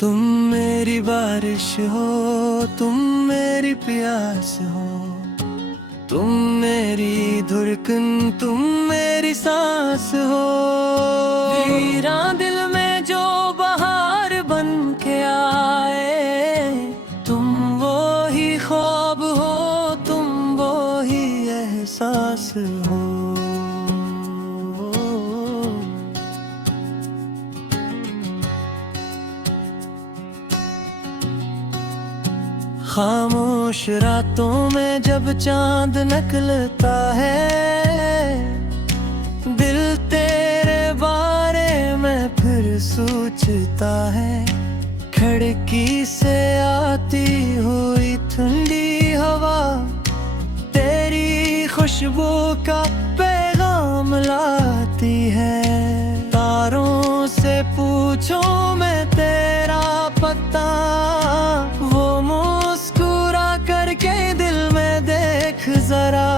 तुम मेरी बारिश हो, तुम मेरी प्यास हो, तुम मेरी धड़कन, तुम मेरी सांस हो। वीरा दिल में जो बहार बन के आए, तुम वो ही ख्वाब हो, तुम वो ही एहसास हो। खामोश रातों में जब चांद निकलता है, दिल तेरे बारे में फिर सोचता है। खिड़की से आती हुई ठंडी हवा तेरी खुशबू का पैगाम लाती है। तारों से पूछो मैं तेरा पता, वो मुस्कुरा करके दिल में देख जरा।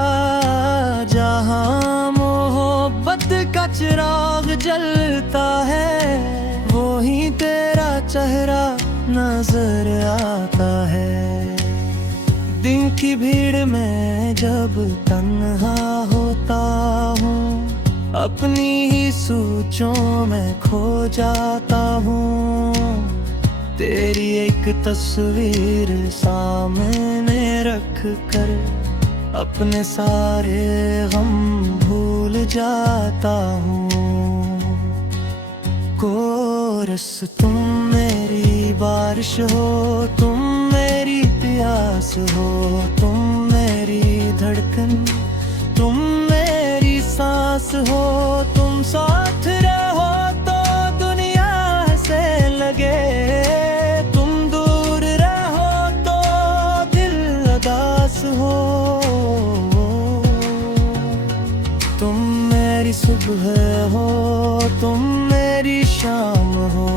जहाँ मोहब्बत का चिराग जलता है, वो ही तेरा चेहरा नजर आता है। दिन की भीड़ में जब तन्हा होता हूँ, अपनी ही सोचों में खो जाता हूँ। तेरी एक तस्वीर सामने रख कर अपने सारे गम भूल जाता हूँ। कोरस तुम मेरी बारिश हो, तुम मेरी प्यास हो, तुम मेरी धड़कन, तुम मेरी सांस हो। तुम साथ रहो तो दुनिया से लगे, तुम दूर रहो तो दिल उदास हो। तुम मेरी सुबह हो, तुम मेरी शाम हो,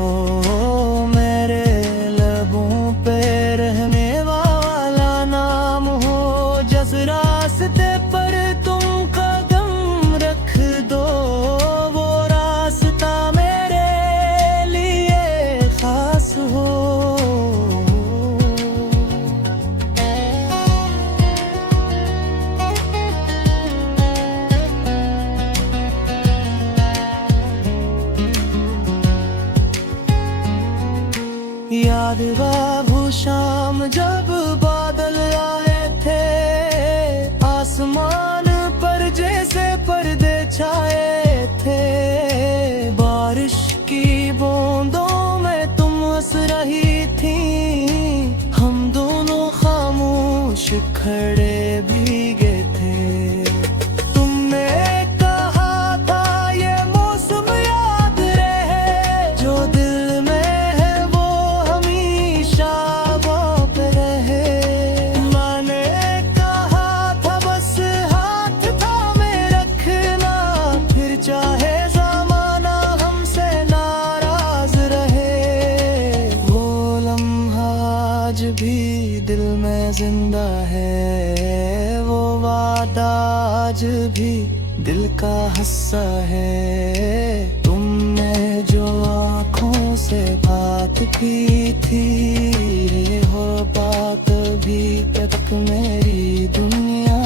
मेरे लबों पे रहने वाला नाम हो। जिस रास्ते पर तुम कदम रख दो, वो रास्ता मेरे लिए खास हो। याद वो शाम जब बादल आए थे, आसमान पर जैसे पर्दे छाए थे। बारिश की बूंदों में तुम हंस रही थी, हम दोनों खामोश खड़े भीगे थे। तुमने कहा था ये मौसम याद रहे, जो दिल में है वो हमेशा बाप रहे। मैंने कहा था बस हाथ थामे रखना, फिर चाहे ज़माना हमसे नाराज रहे। वो लम्हा आज भी दिल में जिंदा है, वो वादा आज भी दिल का हिस्सा है। तुमने जो आँखों से बात की थी, ये हो बात भी तक मेरी दुनिया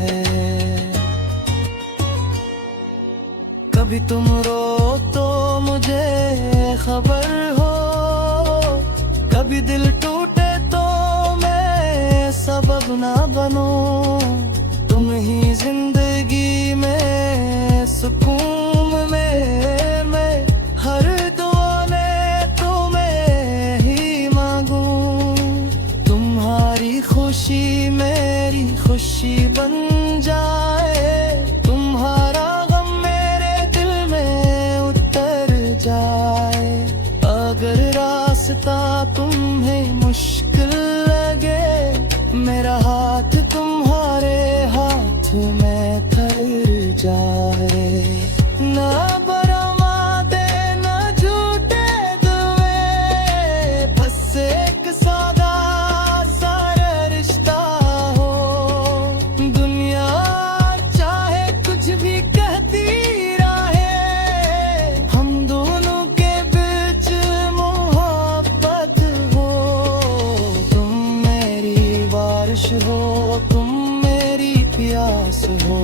है। कभी तुम रो तो मुझे खबर हो, कभी दिल टूटे तो मैं सबब ना बनूं। तुम ही जिंदगी में सुकून में, मैं हर दुआ में तुम्हें ही मांगूं। तुम्हारी खुशी मेरी खुशी बन जाए, तुम्हारा गम मेरे दिल में उतर जाए। अगर रास्ता तुम्हें मुश्किल लगे, मेरा हाथ तुम्हारे हाथ में थर जाए। ना बरमादे ना झूठे दुए, बस एक सादा सारा रिश्ता हो। दुनिया चाहे कुछ भी कहती रहे, हम दोनों के बीच मोहब्बत बारिश हो, तुम मेरी प्यास हो,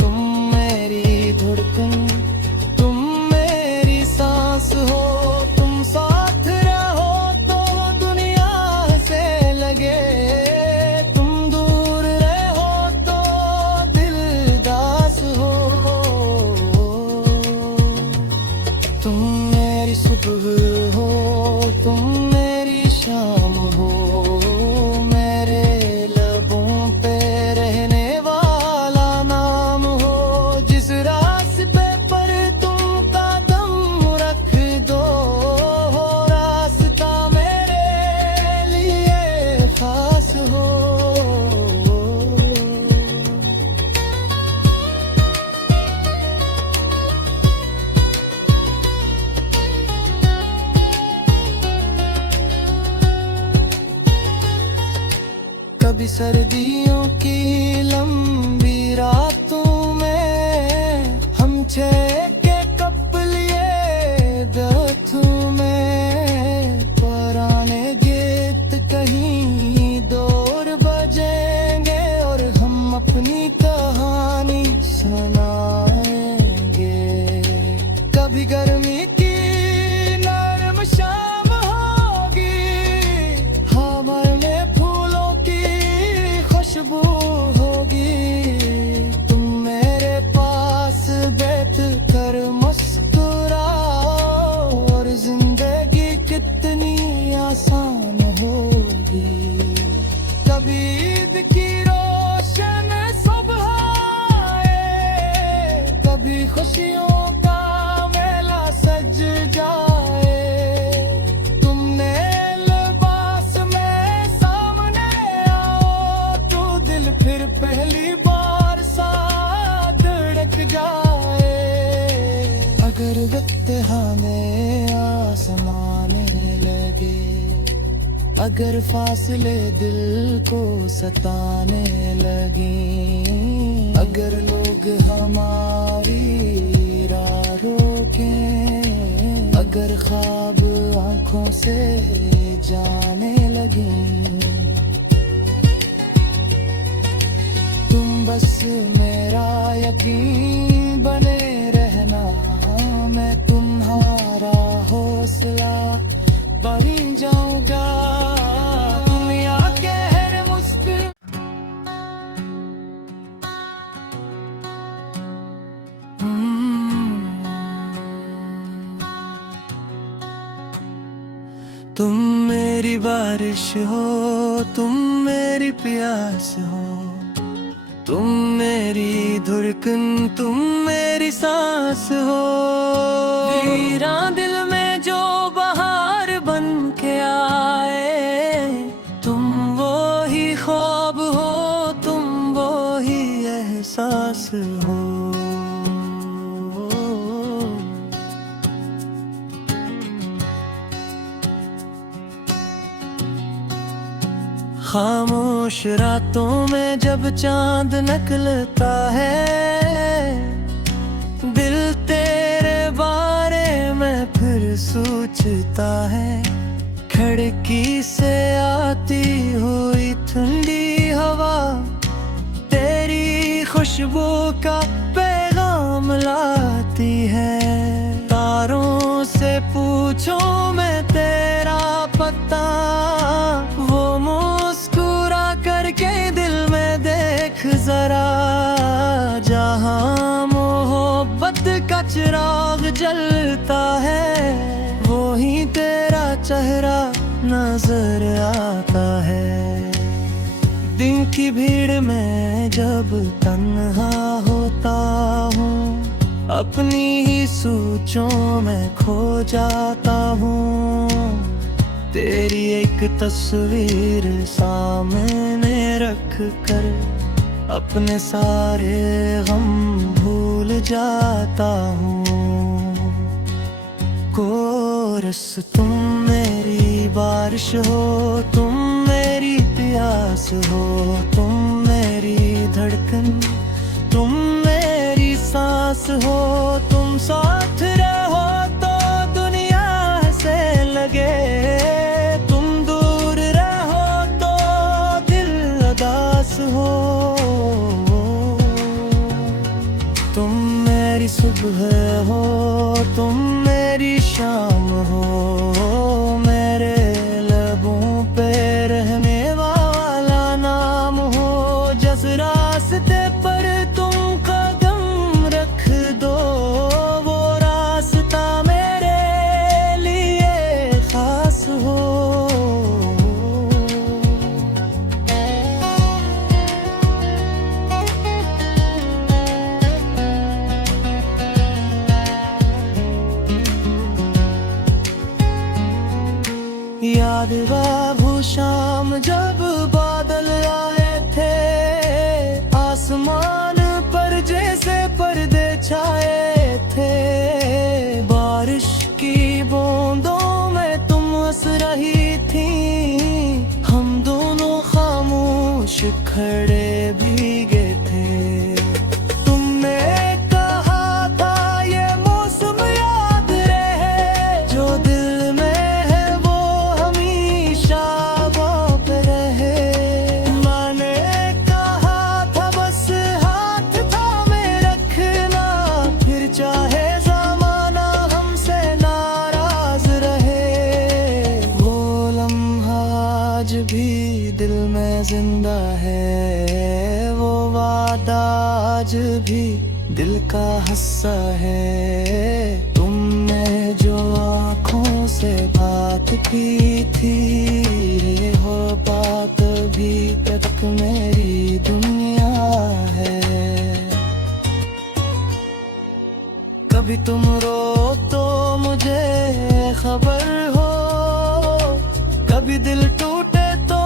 तुम मेरी धड़कन, तुम मेरी सांस हो, तुम साथ रहो तो दुनिया से लगे, तुम दूर रहो तो दिल दास हो। तुम मेरी सुबह हो, तुम मेरी शाम हो, मेरे लबों पे रहने वाला नाम हो। जिस रास्ते पर तुम कदम रख दो, हो रास्ता मेरे लिए खास हो। कभी सर्दियों की लंबी रातों में हम छह के कप लिए दथों में, पुराने गीत कहीं दूर बजेंगे और हम अपनी कहानी सुनाएंगे। कभी गर्मी की नरम शाम होगी, हवा में फूलों की खुशबू होगी, तुम मेरे पास बैठ कर मुस्कुराओ और जिंदगी कितनी आसान होगी। कभी ईद की रोशन सुबह आए, कभी खुशियों का मेला सज जाए, तुमने लिबास में सामने आओ तो दिल फिर पहली बार सा धड़क जाए। अगर वक्त हमें आसमाने लगे, अगर फासले दिल को सताने लगे, अगर लोग हमारी राह रोकें, अगर ख्वाब आंखों से जाने लगे, तुम बस मेरा यकीन बने रहना, मैं तुम्हारा हौसला बन जाऊंगा। दुनिया के हर मुश्किल तुम मेरी बारिश हो, तुम मेरी प्यास हो, तुम मेरी धड़कन, तुम मेरी सांस हो। वीरा दिल में जो बहार बन के आए, तुम वो ही ख्वाब हो, तुम वो ही एहसास हो। खामोश रातों में जब चांद निकलता है, दिल तेरे बारे में फिर सोचता है। खिड़की से आती हुई ठंडी हवा तेरी खुशबू का पैगाम लाती है। तारों से पूछो मैं तेरा पता, वो मुस्कुरा करके दिल में देख जरा, जहाँ मोहब्बत का चिराग जलता है, वो ही तेरा चेहरा नजर आता है। दिन की भीड़ में जब तन्हा होता हूँ, अपनी ही सोचों में खो जाता हूँ। तेरी एक तस्वीर सामने रख कर अपने सारे गम भूल जाता हूँ। कोरस तुम मेरी बारिश हो, तुम मेरी प्यास हो, तुम मेरी धड़कन, तुम मेरी सांस हो। तुम साथ रहो तो दुनिया से लगे, तुम दूर रहो तो दिल लगा सुबह हो तुम मेरी शाम हो, मेरे लबों पे रहने वाला नाम हो। जिस रास्ते पर तुम कदम रख दो वो रास्ता मेरे लिए खास हो। याद वो शाम जब बादल आए थे, आसमान पर जैसे पर्दे छाए थे। बारिश की बूंदों में तुम हंस रही थी, हम दोनों खामोश खड़े भीगे थे। तुमने कहा था ये मौसम याद रहे, जो दिल में चाहे ज़माना हमसे नाराज रहे। वो लम्हा आज भी दिल में जिंदा है, वो वादा आज भी दिल का हिस्सा है। तुमने जो आँखों से बात की थी, हो बात अभी तक मेरी दुनिया है। कभी तुम रो तो मुझे खबर हो, कभी दिल टूटे तो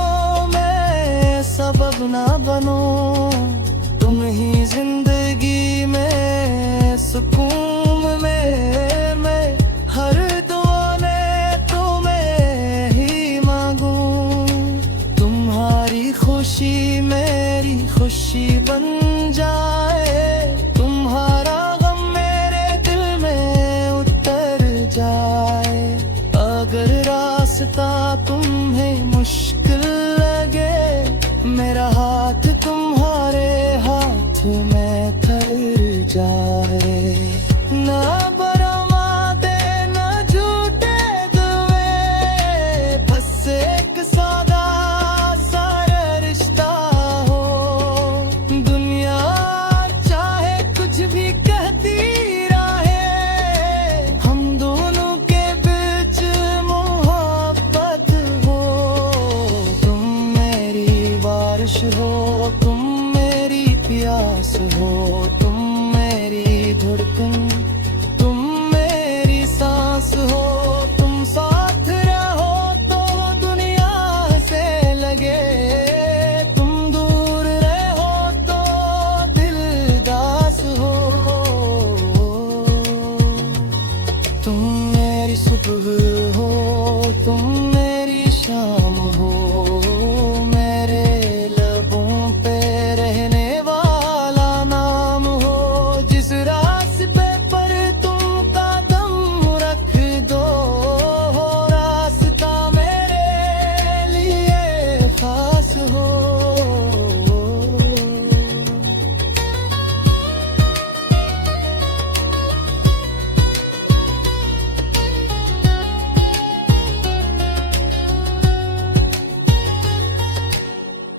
मैं सबब ना बनूं। तुम ही जिंदगी में सुकून में, मैं हर दुआ में तुम्हें ही मांगूं। तुम्हारी खुशी मेरी खुशी बन जाए, तुम्हारा रास्ता तुम्हें मुश्किल लगे, मेरा हाथ तुम्हारे हाथ में थर जाए। ना बरमादे ना झूठे दुए, बस एक सादा सारा रिश्ता हो। दुनिया चाहे कुछ भी कहती रहे, हम दोनों के बीच हो। तुम मेरी प्यास हो, तुम मेरी धड़कन, तुम मेरी सांस हो। तुम साथ रहो तो दुनिया से लगे, तुम दूर रहो तो दिल दास हो। तुम मेरी सुबह हो, तुम मेरी शाम हो,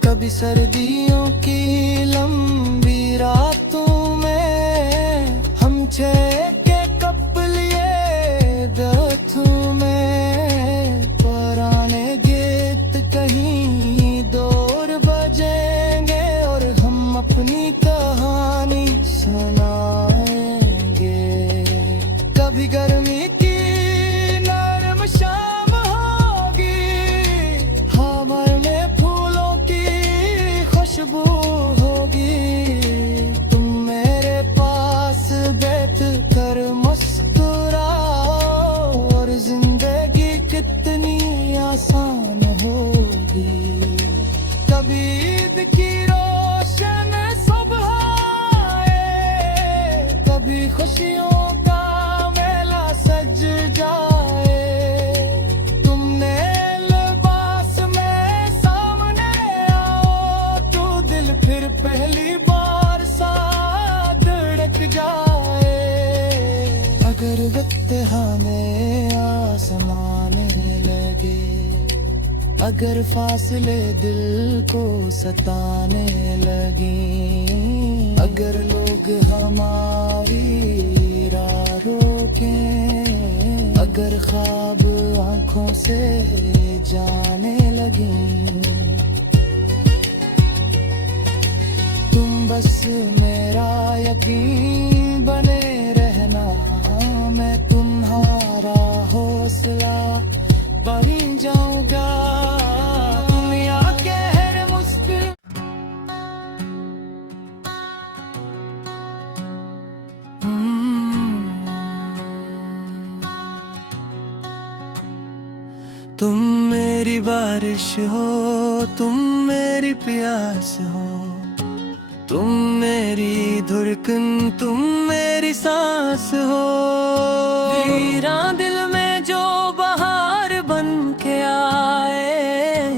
कभी सर्दियों की लंबी रातों में हम चाय के कप लिए दरख्तों में। पुराने गीत कहीं दूर बजेंगे और हम अपनी कहानी सुनाएंगे। कभी गर्मी की नरम शाम होगी, हवा में फूलों की खुशबू होगी। तुम मेरे पास बैठ कर मुस्कुराओ और जिंदगी कितनी आसान होगी। कभी ईद की रोशन सुबह आए, कभी खुशियों का मेला सज जाए। तुमने लिबास में सामने आओ तो दिल फिर पहली बार सा धड़क जाए। वक्त हमें आसमान लगे, अगर फासले दिल को सताने लगे, अगर लोग हमारी राह रोकें, अगर ख्वाब आंखों से जाने लगे, तुम बस मेरा यकीन बने रहना, मैं तुम्हारा हौसला बन जाऊंगा। दुनिया के हर मुश्किल तुम मेरी बारिश हो, तुम मेरी प्यास हो, तुम मेरी धड़कन, तुम मेरी सांस हो। वीरा दिल में जो बहार बन के आए,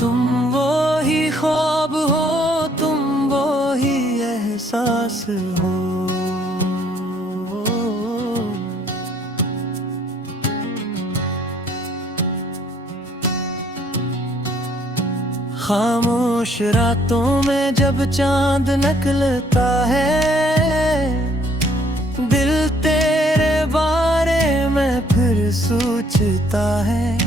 तुम वो ही ख्वाब हो, तुम वो ही एहसास हो। खामोश रातों में जब चांद निकलता है, दिल तेरे बारे में फिर सोचता है।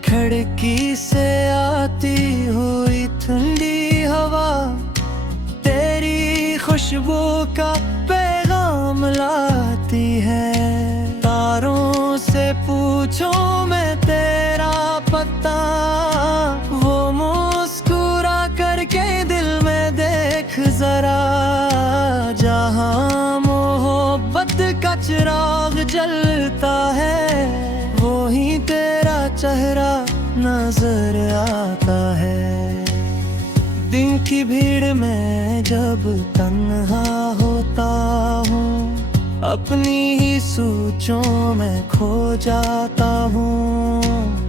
खिड़की से आती हुई ठंडी हवा तेरी खुशबू का पैगाम लाती है। तारों से पूछो मैं तेरा पता, वो मुस्कुरा करके दिल में देख जरा। जहाँ मोहब्बत का चिराग जलता है, वो ही तेरा चेहरा नजर आता है। दिन की भीड़ में जब तन्हा होता हूँ, अपनी ही सोचों में खो जाता हूँ।